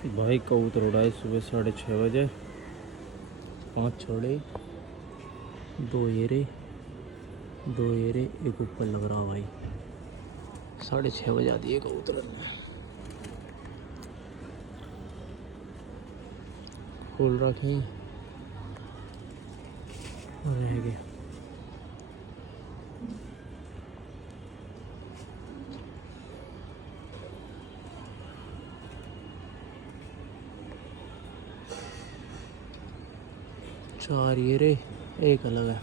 भाई कबूतर उड़ाए सुबह 6:30 बजे। 5 छोड़े, 2 येरे, 2 येरे, एक ऊपर लग रहा भाई। 6:30 बजा दिए कबूतर ने। खोल रखे रह गए। चार येरे, एक अलग है।